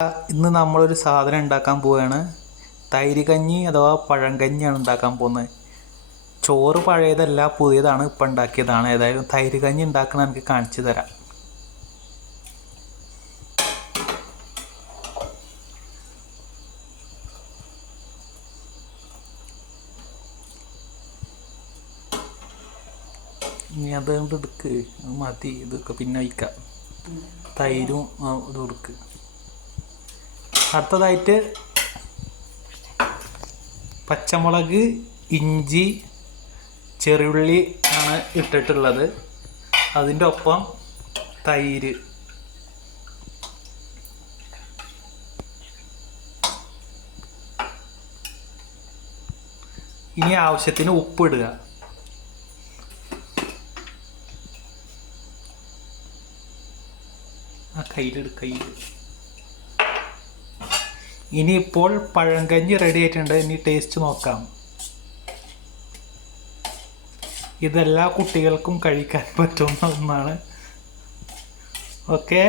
ഇന്ന് നമ്മളൊരു സാധനം ഉണ്ടാക്കാൻ പോവുകയാണ്. തൈര് കഞ്ഞി അഥവാ പഴങ്കഞ്ഞിയാണ് ഉണ്ടാക്കാൻ പോകുന്നത്. ചോറ് പഴയതല്ല, പുതിയതാണ്, ഇപ്പം ഉണ്ടാക്കിയതാണ്. ഏതായാലും തൈര് കഞ്ഞി ഉണ്ടാക്കണം എനിക്ക് കാണിച്ചു തരാം. ഇനി അതുകൊണ്ട് എടുക്ക്, മതി, ഇതൊക്കെ പിന്നെ വയ്ക്കാം. തൈരും ഇത് കൊടുക്ക്. അടുത്തതായിട്ട് പച്ചമുളക്, ഇഞ്ചി, ചെറിയുള്ളി ആണ് ഇട്ടിട്ടുള്ളത്. അതിൻ്റെ ഒപ്പം തൈര്. ഇനി ആവശ്യത്തിന് ഉപ്പിടുക. കയ്യിൽ ഇനിയിപ്പോൾ പഴങ്കഞ്ഞി റെഡി ആയിട്ടുണ്ട്. ഇനി ടേസ്റ്റ് നോക്കാം. ഇതെല്ലാ കുട്ടികൾക്കും കഴിക്കാൻ പറ്റുന്ന ഒന്നാണ്. ഓക്കെ.